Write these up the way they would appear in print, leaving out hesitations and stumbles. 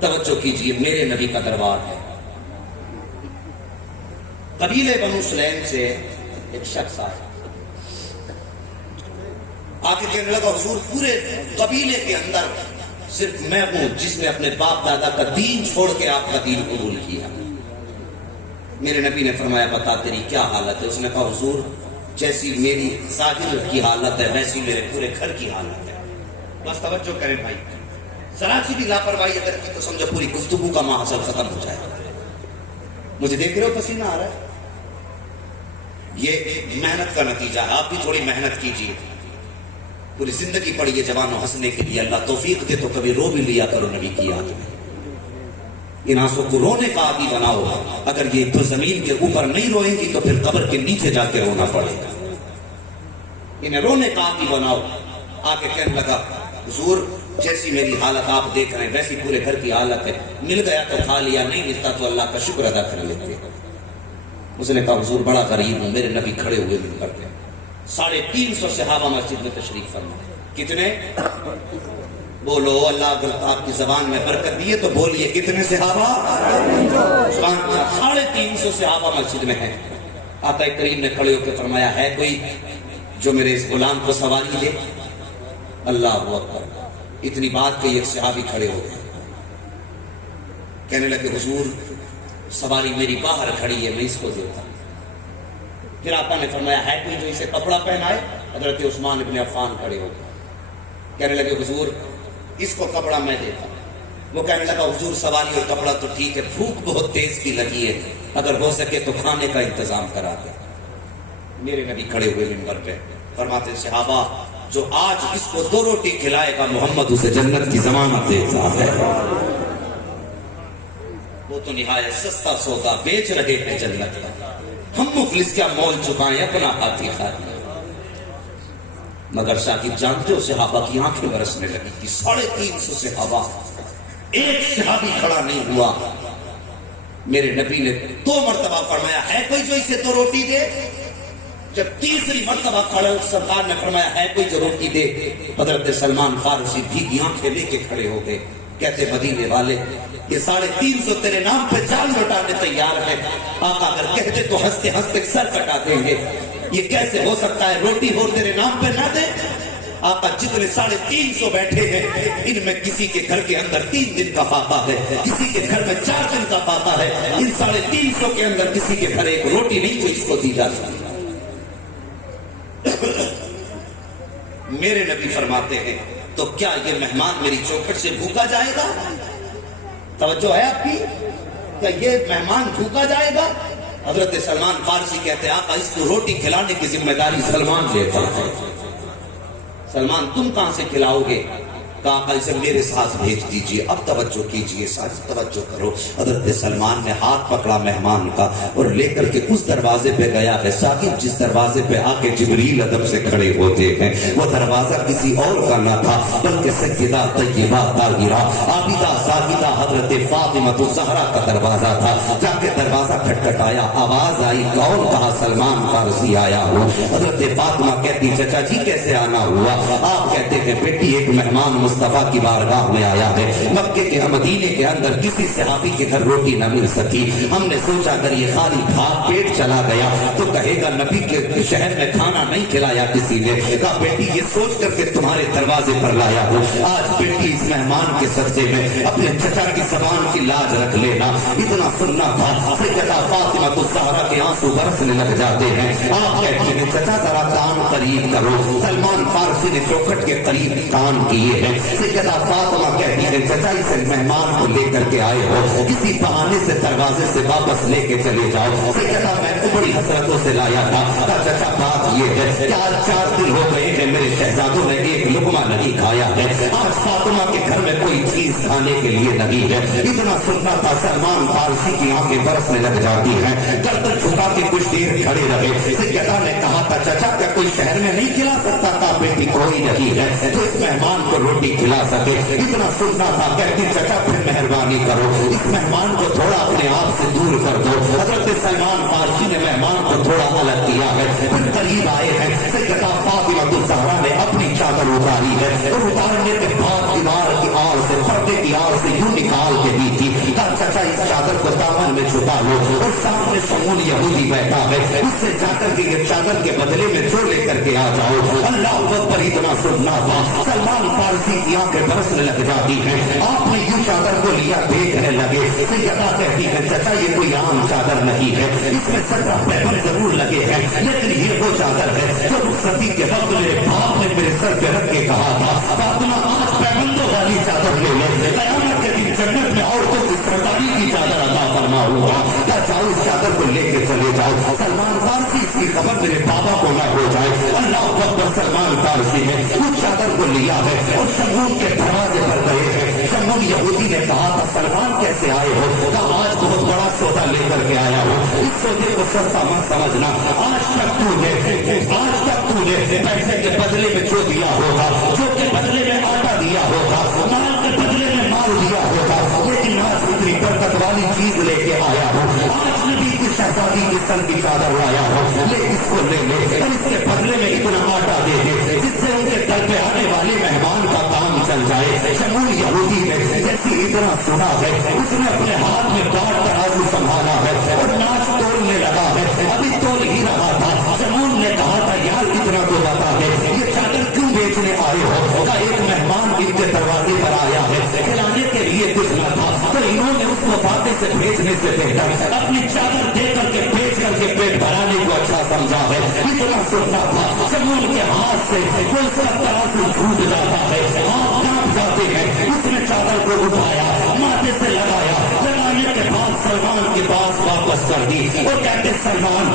توجہ کیجئے، میرے نبی کا دربار ہے۔ قبیلے بنو سلیم سے ایک شخص آیا، آگے کہنے لگا حضور پورے قبیلے کے اندر صرف میں ہوں جس نے اپنے باپ دادا کا دین چھوڑ کے آپ کا دین قبول کیا۔ میرے نبی نے فرمایا بتا تیری کیا حالت ہے؟ اس نے کہا حضور جیسی میری ظاہر کی حالت ہے ویسی میرے پورے گھر کی حالت ہے۔ بس توجہ کریں بھائی، ذرا سی بھی لاپرواہی اگر کی تو سمجھو پوری گفتگو کا محاصل ختم ہو جائے گا۔ مجھے دیکھ رہے ہو پسینہ آ رہا ہے، یہ محنت کا نتیجہ ہے۔ آپ بھی تھوڑی محنت کیجیے، پوری زندگی پڑھیے جوانوں ہنسنے کے لیے، اللہ توفیق دے تو کبھی رو بھی لیا کرو نبی کی یاد میں۔ ان آنسوں کو رونے کا عادی بناؤ، اگر یہ تو زمین کے اوپر نہیں روئیں گی تو پھر قبر کے نیچے جا کے رونا پڑے گا۔ انہیں رونے کا عادی بناؤ۔ آگے کہنے لگا حضور جیسی میری حالت آپ دیکھ رہے ہیں ویسی پورے گھر کی حالت ہے، مل گیا تو کھا لیا، نہیں ملتا تو اللہ کا شکر ادا کر لیتے۔ اس نے کہا حضور بڑا غریب ہوں۔ میرے نبی کھڑے ہوئے منبر پہ، 350 صحابہ مسجد میں تشریف فرما۔ کتنے؟ بولو اللہ اگر آپ کی زبان میں برکت دیے تو بولیے کتنے صحابہ؟ 350 صحابہ مسجد میں ہیں۔ آقا کریم نے کھڑے ہو کے فرمایا ہے کوئی جو میرے اس غلام کو سواری دے؟ اللہ اکبر، اتنی بات کہ ایک صحابی کھڑے ہو گئے، کہنے لگے حضور سواری میری باہر کھڑی ہے، میں اس کو دیتا ہوں۔ پھر آقا نے فرمایا ہے کوئی جو اسے کپڑا پہنائے؟ حضرت عثمان ابن عفان کھڑے ہو گئے، کہنے لگے حضور اس کو کپڑا میں دیتا ہوں۔ وہ کہنے لگا حضور سواری اور کپڑا تو ٹھیک ہے، بھوک بہت تیز کی لگی ہے، اگر ہو سکے تو کھانے کا انتظام کرا دے۔ میرے نبی کھڑے ہوئے منبر پہ فرماتے صحابہ جو آج اس کو 2 روٹی کھلائے گا محمد اسے جنت کی ضمانت دیتا ہے۔ وہ تو نہایت سستا سودا بیچ رہے ہیں جنت کا، ہم مفلس کیا مول چکائیں اپنا ہاتھی خالی۔ مگر شاکر جانتے ہو صحابہ کی آنکھیں برسنے لگی تھی، 350 صحابہ، ایک صحابی کھڑا نہیں ہوا۔ میرے نبی نے 2 مرتبہ فرمایا ہے کوئی جو اسے 2 روٹی دے؟ جب تیسری مرتبہ کھڑے سرکار نے فرمایا ہے کوئی جو روٹی دے، حضرت سلمان فارسی بھیگی آنکھیں لے کے کھڑے ہو گئے، کہتے مدینے والے یہ 350 تیرے نام پہ جان لوٹانے تیار ہے، آقا اگر کہتے تو ہنستے ہنستے سر کٹا دیں گے، یہ کیسے ہو سکتا ہے روٹی ہو تیرے نام پہ نہ دے؟ آقا جتنے 350 بیٹھے ہیں ان میں کسی کے گھر کے اندر 3 دن کا فاقہ ہے، کسی کے گھر میں 4 دن کا فاقہ ہے، ان 350 کے اندر کسی کے گھر ایک روٹی نہیں کوئی اس کو دی جا سکتی۔ میرے نبی فرماتے ہیں تو کیا یہ مہمان میری چوکھٹ سے بھوکا جائے گا؟ توجہ ہے آپ کی؟ کیا یہ مہمان بھوکا جائے گا؟ حضرت سلمان فارسی کہتے ہیں آقا اس کو روٹی کھلانے کی ذمہ داری سلمان لیتا ہے۔ سلمان تم کہاں سے کھلاؤ گے؟ کہا آقا اسے میرے ساتھ بھیج دیجئے۔ اب توجہ کیجئے، ساتھ توجہ کرو۔ حضرت سلمان نے ہاتھ پکڑا مہمان کا اور لے کر کے اس دروازے پہ گیا ہے ساکن جس دروازے پہ آ کے جبریل ادب سے کھڑے ہوتے ہیں، وہ دروازہ کسی اور کا نہ تھا بلکہ سیدہ طیبہ طاہرہ عابدہ زاہدہ حضرت فاطمہ الزہرا کا دروازہ تھا۔ جا کے دروازہ کھٹکھٹایا، آواز آئی کون؟ کہا سلمان فارسی آیا ہو۔ حضرت فاطمہ کہتی چچا جی کیسے آنا ہوا؟ آپ کہتے ہیں بیٹی ایک مہمان مصطفیٰ کی بارگاہ میں آیا ہے، مکے کے مدینے کے اندر کسی صحابی کے گھر روٹی نہ مل سکی، ہم نے سوچا اگر یہ خالی بھاگ پیٹ چلا گیا تو کہے گا نبی کے شہر میں کھانا نہیں کھلایا کسی نے۔ کہا بیٹی یہ سوچ کر کے تمہارے دروازے پر لایا ہوں، آج بیٹی اس مہمان کے صدقے میں اپنے چچا کی زبان کی لاج رکھ لینا۔ اتنا سننا تھا سیدہ فاطمہ الزہرا کے آنسو برسنے لگ جاتے ہیں۔ آپ کہتے ہیں چچا ذرا کان قریب کرو۔ سلمان فارسی نے چوکھٹ کے قریب کان کیے ہیں۔ سیدہ فاطمہ کہتی ہے چچا اسے مہمان کو لے کر کے آئے ہو، کسی بہانے سے دروازے سے واپس لے کے چلے جاؤ۔ سیدہ میں کو بڑی حسرتوں سے لایا تھا۔ کہا چچا بات یہ ہے کہ آج 4 دن ہو گئے ہیں میرے شہزادوں نے ایک لقمہ نہیں کھایا ہے، آج فاطمہ کے گھر میں کوئی چیز کھانے کے لیے نہیں ہے۔ اتنا سننا تھا سلمان فارسی کی آنکھیں برسنے لگ جاتی ہیں، گردن جھکا کے کچھ دیر کھڑے رہے۔ سیدہ نے کہا تھا چچا کیا کوئی شہر میں نہیں کھلا سکتا تھا؟ بیٹی کوئی نہیں ہے جو اس مہمان کو روٹی کھلا سکے۔ اتنا سننا تھا کہتی چچا پھر مہربانی کرو اس مہمان کو تھوڑا اپنے آپ سے دور کر دو۔ حضرت سلمان فارسی نے مہمان کو تھوڑا الگ کیا ہے، پھر قریب آئے ہیں۔ سیدہ فاطمہ الزہرا نے اپنی چادر اتاری ہے اور اتارنے کے بعد دیوار کی آڑ سے پردے کی آڑ سے یوں نکال ڈال کے دی تھی. کہا چچا اس چادر کو دامن میں چھپا لو. اور سامنے شمعون یہودی بیٹھا ہے, اس سے جا کر کے یہ چادر کے بدلے میں جو لے کر کے آ جاؤ. اللہ اکبر اتنا سننا تھا. سلمان فارسی کی آنکھیں برسنے لگ جاتی ہیں. آپ نے یوں چادر کو لیا, دیکھنے لگے. سیدہ کہتی ہے چچا یہ کوئی عام چادر نہیں ہے, اس میں 17 پیبند ضرور لگے ہیں, لیکن یہ وہ چادر ہے جو رخصتی کے وقت میرے باپ نے میرے سر پہ رکھ کے کہا تھا فاطمہ آج پیبندوں والی چادر لے لے, قیامت کے دن جنت میں عورتوں کی سرداری کی چادر عطا فرما ہوگا. کیا جاؤ اس چادر کو لے کے چلے جاؤ. سلمان فارسی اس کی خبر میرے بابا کو نہ ہو جائے. اللہ اکبر. سلمان فارسی نے اس چادر کو لیا ہے اور شمعون کے دروازے پر گئے ہیں. شمعون یہودی نے کہا تھا سلمان کیسے آئے ہو؟ کہا آج بہت بڑا سودا لے کر کے آیا ہوں. اس سودے کو سستا مت سمجھنا. آج تک تو نے پیسے کے بدلے میں جو دیا ہوگا, جو کے بدلے میں آٹا دیا ہوگا, مال کے بدلے میں مال دیا ہوگا, لیکن آج اتنی برکت والی چیز لے کے آیا ہوں. آج نبی کی شہزادی کی سر کی چادر لایا ہوں, لے اس کو لے لے اور اس کے بدلے میں اتنا آٹا دے دے جس سے ان کے گھر پہ آنے والے مہمان کا کام چل جائے. شمعون یہودی نے جیسی اتنا سنا ہے, اس نے اپنے ہاتھ میں کاٹ ترازو سنبھالا ہے اور ناچ تولنے لگا ہے. ابھی تول ہی رہا تھا, شمعون نے کہا تھا یار اتنا تو بتا دے یہ چادر کیوں بیچنے آئے ہو؟ کا ایک مہمان ان کے دروازے پر آیا ہے, کھلانے کے لیے کچھ نہ تھا, تو انہوں نے اس کو واقع سے بھیجنے سے بہتر اپنی چادر دے کر کے بیچ کر کے پیٹ بھرانے کو اچھا سمجھا ہے. اتنا سننا تھا. شمعون کے ہاتھ سے کوئی سب ترازو ٹوٹ جاتا ہے, ہاتھ کانپ جاتے ہیں. اس نے چادر کو اٹھایا, ماتھے سے لگایا, لگانے کے بعد سلمان کے پاس واپس کر دی اور کہتے سلمان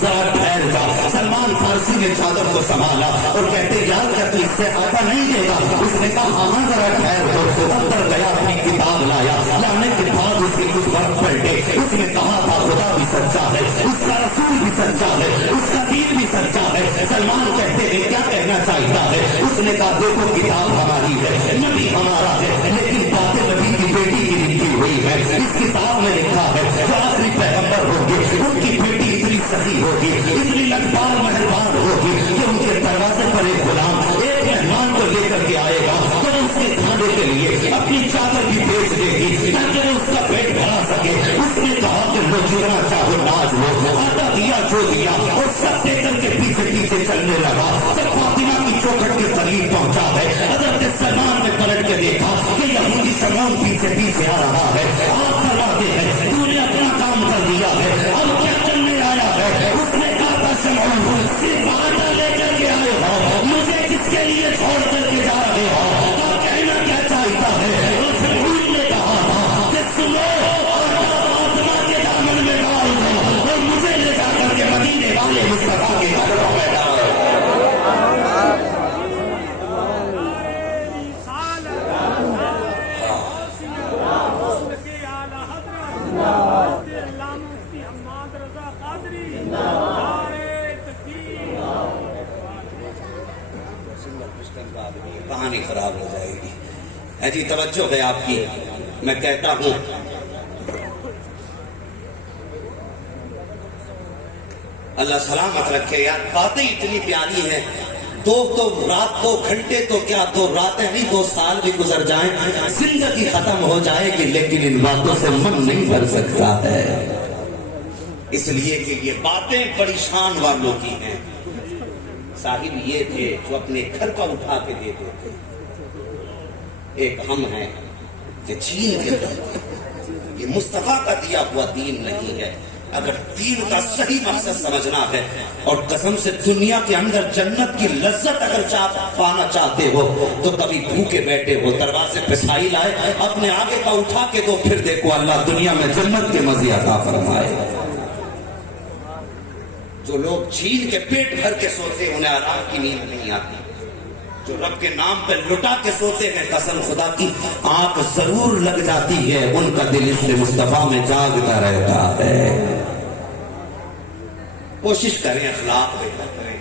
ذرا ٹھہر جا. سلمان فارسی نے چادر کو سنبھالا اور کہتے یار کیا تو اس سے آٹا نہیں دے گا؟ اس نے کہا ہاں ذرا ٹھہر تو. اندر گیا, اپنی کتاب لایا, لانے کے بعد اس کے کچھ برف پلٹے. اس نے کہا تھا خدا بھی سچا ہے, اس کا رسول بھی سچا ہے, اس کا دین بھی سچا ہے. سلمان کہتے ہیں کیا کہنا چاہتا ہے؟ اس نے کہا دیکھو کتاب ہماری ہے, نبی ہمارا ہے, لیکن باتیں نبی کی بیٹی کی لکھی ہوئی ہے. اس کتاب میں لکھا ہے جو آخری پیغمبر ہوگی ان کی بیٹی اتنی سخی ہوگی, اتنی لگبار مہربان ہوگی کہ ان کے دروازے پر ایک غلام ایک مہمان کو لے کر کے آئے گا تو اس کے کھانے کے لیے اپنی چادر بھی بیچ دے گی تاکہ وہ اس کا پیٹ بھرا سکے. اس نے کہا کہ لو جتنا چاہو ناز لو. آٹا دیا جو دیا اور سب دے کر کے پیچھے پیچھے چلنے لگا. جب فاطمہ کی چوکھٹ کے قریب پہنچا ہے, حضرت سلمان نے پلٹ کے دیکھا کہ یہودی شمعون پیچھے پیچھے آ رہا ہے. آپ فرماتے ہیں تو نے اپنا کام کر دیا ہے, اب کیا کرنے آیا ہے؟ اس نے کہا تھا شمعون صرف آٹا لے کر کے آئے ہو, مجھے کس کے لیے چھوڑ کر کے جا رہے ہو؟ تو کہنا کیا چاہتا ہے؟ اور شمعون نے کہا تھا کہ سنو آٹا فاطمہ کے دامن میں ڈال دو اور مجھے لے جا کر کے مدینے والے مصطفیٰ کے قدموں میں ڈال. کہانی خراب ہو جائے گی. جی توجہ ہے آپ کی. میں کہتا ہوں اللہ سلامت رکھے یار, باتیں اتنی پیاری ہیں. دو رات 2 گھنٹے تو کیا 2 راتیں نہیں 2 سال بھی گزر جائیں, زندگی ختم ہو جائے گی, لیکن ان باتوں سے من نہیں بھر سکتا ہے. اس لیے کہ یہ باتیں بڑی شان والوں کی ہیں. صاحب یہ تھے جو اپنے گھر کا اٹھا کے دیتے تھے. ایک ہم ہیں کہ چھین کے دیتے. یہ مصطفیٰ کا دیا ہوا دین نہیں ہے. اگر دین کا صحیح مقصد سمجھنا ہے اور قسم سے دنیا کے اندر جنت کی لذت اگر پانا چاہتے ہو تو کبھی بھوکے بیٹھے ہو, دروازے پہ سائی لائے, اپنے آگے کا اٹھا کے دو, پھر دیکھو اللہ دنیا میں جنت کے مزے عطا فرمائے. جو لوگ چھین کے پیٹ بھر کے سوتے انہیں آرام کی نیند نہیں آتی. جو رب کے نام پہ لٹا کے سوتے ہیں قسم خدا کی آنکھ ضرور لگ جاتی ہے, ان کا دل اس مصطفیٰ میں جاگتا رہتا ہے. کوشش کریں اخلاق بہتر کریں.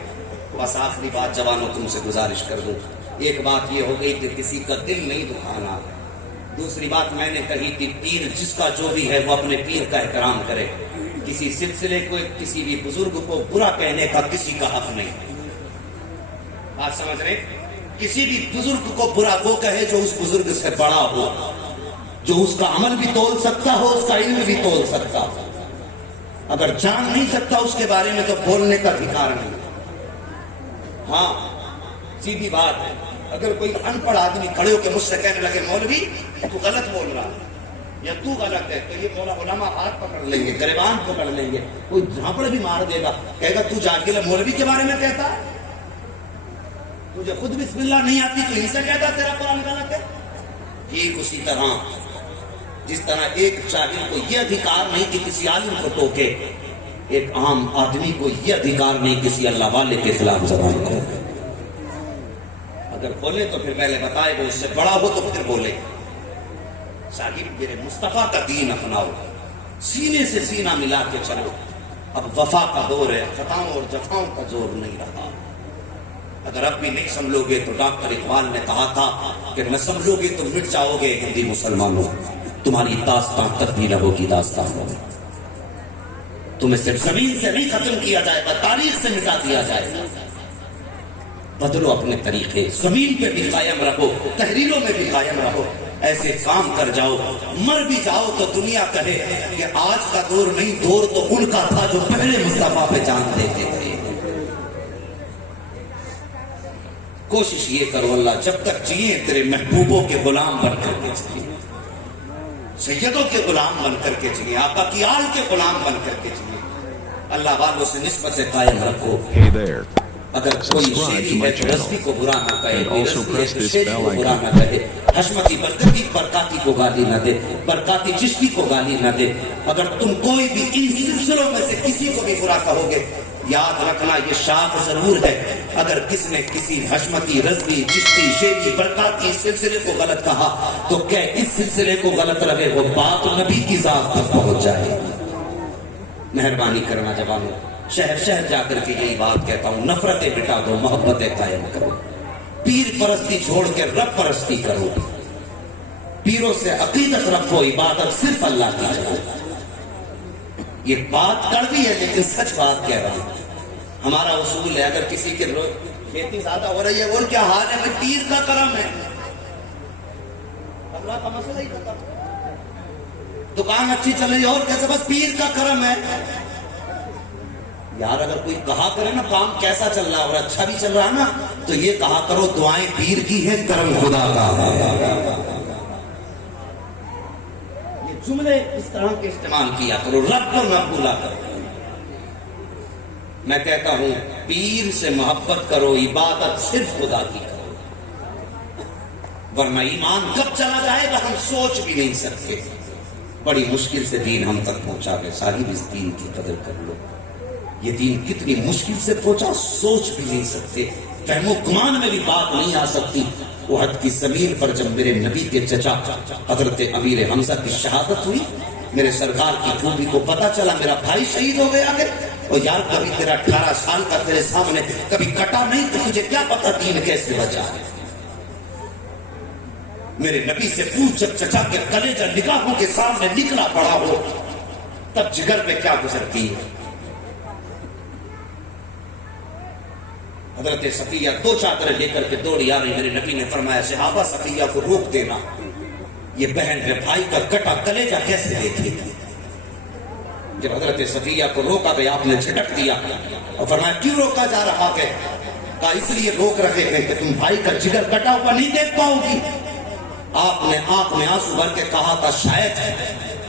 بس آخری بات جوانوں تم سے گزارش کر دوں. ایک بات یہ ہو گئی کہ کسی کا دل نہیں دکھانا. دوسری بات میں نے کہی کہ پیر جس کا جو بھی ہے وہ اپنے پیر کا احترام کرے. کسی سلسلے کو کسی بھی بزرگ کو برا کہنے کا کسی کا حق نہیں. بات سمجھ رہے؟ کسی بھی بزرگ کو برا وہ کہے جو اس بزرگ سے بڑا ہو, جو اس کا عمل بھی تول سکتا ہو، اس کا علم بھی تول سکتا ہو. اگر جان نہیں سکتا اس کے بارے میں تو بولنے کا ادھیکار نہیں. ہاں سیدھی بات ہے. اگر کوئی ان پڑھ آدمی کھڑے ہو کے مجھ سے کہنے لگے مولوی تو غلط بول رہا ہے یا تو غلط ہے، تو یہ مولا علماء ہاتھ پکڑ لیں گے، گریبان پکڑ لیں گے، کوئی جھاپڑ بھی مار دے گا، کہے گا تو جا کے مولوی کے بارے میں کہتا ہے، تجھے خود بسم اللہ نہیں آتی تو ان سے کہتا تیرا قرآن غلط ہے. ٹھیک اسی طرح جس طرح ایک جاہل کو یہ ادھیکار نہیں کہ کسی عالم کو ٹوکے، ایک عام آدمی کو یہ ادھیکار نہیں کسی اللہ والے کے خلاف زبان کو. اگر بولے تو پھر پہلے بتائے وہ اس سے بڑا ہو تو پھر بولے. صاحب میرے مصطفیٰ کا دین اپناؤ، سینے سے سینہ ملا کے چلو. اب وفا کا دور ہے، خطاؤں اور جفاؤں کا زور نہیں رہا. اگر اب بھی نہیں سمجھو گے تو ڈاکٹر اقبال نے کہا تھا کہ نہ سمجھو گے تو مٹ جاؤ گے ہندی مسلمانوں، تمہاری داستان تبدیل ہوگی داستان ہوگی. تمہیں صرف زمین سے نہیں ختم کیا جائے گا، تاریخ سے مٹا دیا جائے گا. بدلو اپنے طریقے، زمین پہ بھی قائم رہو، تحریروں میں بھی قائم رہو، ایسے کام کر جاؤ. مر بھی جاؤ تو دنیا کہے کہ آج کا دور نہیں، دور تو ان کا تھا جو پہلے مصطفیٰ پہ جان دیتے تھے. کوشش یہ کرو اللہ جب تک جیے تیرے محبوبوں کے غلام بن کر کے جیے، سیدوں کے غلام بن کر کے جیے، آقا کی آل کے غلام بن کر کے جیے. اللہ والوں سے نسبت سے قائم رکھو. اگر کوئی شیری ہے تو رسمی کو برا نہ کہے، کوئی رسمی ہے تو شیری کو برا نہ کہے، حشمتی برکتی برکاتی کو گالی نہ دے، برکاتی چشتی کو گالی نہ دے. اگر تم کوئی بھی ان سلسلوں میں سے کسی کو بھی برا کہو گے، یاد رکھنا یہ شاخ ضرور ہے. اگر کس نے کسی حشمتی، رضوی، چشتی، شیری، برکاتی سلسلے کو غلط کہا تو کہ اس سلسلے کو غلط رہے، وہ بات نبی کی ذات تک پہنچ جائے. مہربانی کرنا جوانوں، شہر شہر جا کر کے یہی بات کہتا ہوں، نفرتیں مٹا دو، محبتیں قائم کرو. پیر پرستی چھوڑ کے رب پرستی کرو. پیروں سے عقیدت رکھو، عبادت صرف اللہ کی کرو. یہ بات کڑوی ہے لیکن سچ بات کہہ رہا ہوں. ہمارا اصول ہے اگر کسی کے کھیتی زیادہ ہو رہی ہے، بول کیا حال ہے، میں پیر کا کرم ہے، اللہ کا مسئلہ ہی ختم. دکان اچھی چل رہی ہے اور کیسے، بس پیر کا کرم ہے. یار اگر کوئی کہا کرے نا کام کیسا چل رہا ہے اور اچھا بھی چل رہا ہے نا، تو یہ کہا کرو دعائیں پیر کی ہیں، کرم خدا کا. یہ جملے اس طرح کے استعمال کیا کرو، رب کو نہ بھولا کرو. میں کہتا ہوں پیر سے محبت کرو، عبادت صرف خدا کی کرو، ورنہ ایمان کب چلا جائے گا ہم سوچ بھی نہیں سکتے. بڑی مشکل سے دین ہم تک پہنچا گئے. صاحب اس دین کی قدر کر لو. یہ دین کتنی مشکل سے پہنچا، سوچ بھی نہیں سکتے، فہم و گمان میں بھی بات نہیں آ سکتی. احد کی زمین پر جب میرے نبی کے چچا حضرت امیر حمزہ کی شہادت ہوئی، میرے سرکار کی پھوپھی کو پتا چلا میرا بھائی شہید ہو گیا ہے. اور یار کبھی تیرا 18 سال کا تیرے سامنے کبھی کٹا نہیں تو تجھے کیا پتا دین کیسے بچا ہے. میرے نبی سے پوچھ، جب چچا کے کلیجہ نگاہوں کے سامنے نکلا پڑا ہو تب جگر پہ کیا گزرتی ہے. حضرت صفیہ 2 چادریں لے کر کے دوڑی آ رہی. میرے نبی نے فرمایا صحابہ صفیہ کو روک دینا، یہ بہن ہے، بھائی کا کٹا کلیجہ کیسے دیکھے گی. جب حضرت صفیہ کو روکا گیا آپ نے جھٹک دیا اور فرمایا کیوں روکا جا رہا ہے؟ کہا اس لیے روک رہے ہیں کہ تم بھائی کا جگر کٹا ہوا نہیں دیکھ پاؤ گی. آپ نے آنکھ میں آنسو بھر کے کہا تھا شاید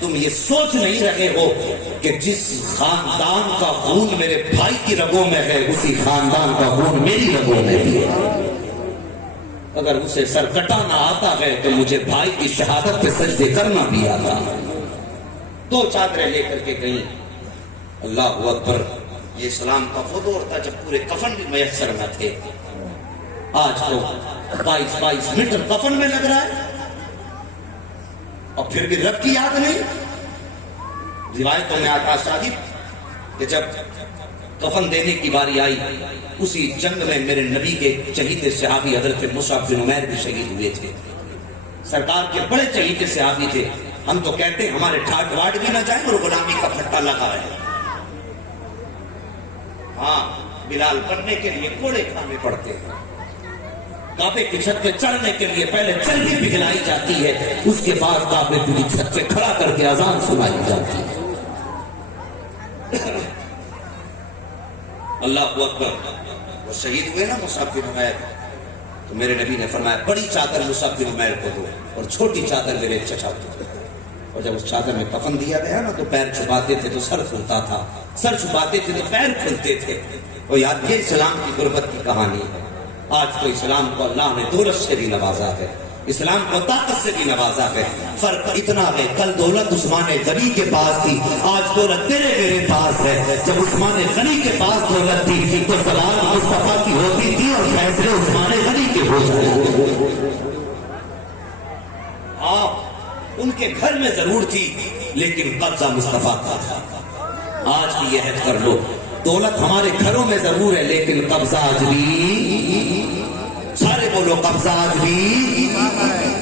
تم یہ سوچ نہیں رہے ہو کہ جس خاندان کا خون میرے بھائی کی رگوں میں ہے اسی خاندان کا خون میری رگوں میں بھی ہے. اگر اسے سر کٹانا آتا ہے تو مجھے بھائی کی شہادت پہ سجدے کرنا بھی آتا. 2 چادریں لے کر کے گئی. اللہ اکبر. یہ اسلام کا وہ دور تھا جب پورے کفن بھی میسر نہ تھے. آج تو 22 میٹر کفن میں لگ رہا ہے اور پھر بھی رب کی یاد نہیں. روایتوں میں آتا صاحب کہ جب کفن دینے کی باری آئی اسی جنگ میں میرے نبی کے چہیتے صحابی حضرت مصعب بن عمیر بھی شہید ہوئے تھے. سرکار کے بڑے چہیتے صحابی تھے. ہم تو کہتے ہیں ہمارے ٹھاٹ واٹ بھی نہ جائیں اور غلامی کا پھٹا لگا رہے. ہاں بلال بننے کے لیے کوڑے کھانے پڑتے ہیں. کعبے کی چھت پہ چڑھنے کے لیے پہلے چربی پگھلائی جاتی ہے، اس کے بعد کعبے کی چھت پہ کھڑا کر کے اذان سنائی جاتی ہے۔ اللہ اکبر۔ وہ شہید ہوئے نا مصعب بن عمیر، تو میرے نبی نے فرمایا بڑی چادر مصعب بن عمیر کو دو اور چھوٹی چادر میرے چچا کو دو۔ اور جب اس چادر میں کفن دیا گیا نا تو پیر چھپاتے تھے تو سر کھلتا تھا، سر چھپاتے تھے تو پیر کھلتے تھے۔ اور یاد یہ اسلام کی غربت کی کہانی ہے۔ آج تو اسلام کو اللہ نے دولت سے بھی نوازا ہے، اسلام کو طاقت سے بھی نوازا ہے۔ فرق اتنا ہے، کل دولت عثمان غنی کے پاس تھی، آج دولت تیرے میرے پاس ہے۔ جب عثمان غنی کے پاس دولت تھی تو سلام مصطفیٰ کی ہوتی تھی اور فیصلے عثمان غنی کے ہو جاتے۔ آپ ان کے گھر میں ضرور تھی لیکن قبضہ مصطفیٰ کا تھا۔ آج بھی یہ عہد کر لو، دولت ہمارے گھروں میں ضرور ہے لیکن قبضہ آج بھی، سارے بولو قبضہ آج بھی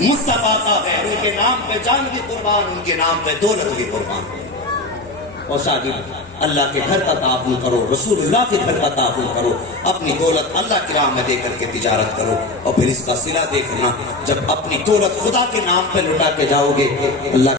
مصطفیٰ کا ہے۔ ان کے نام پہ جان بھی قربان، ان کے نام پہ دولت بھی قربان۔ اور شادی اللہ کے گھر کا تعاون کرو، رسول اللہ کے گھر کا تعاون کرو، اپنی دولت اللہ کی راہ میں دے کر کے تجارت کرو۔ اور پھر اس کا صلہ دیکھنا، جب اپنی دولت خدا کے نام پہ لٹا کے جاؤ گے اللہ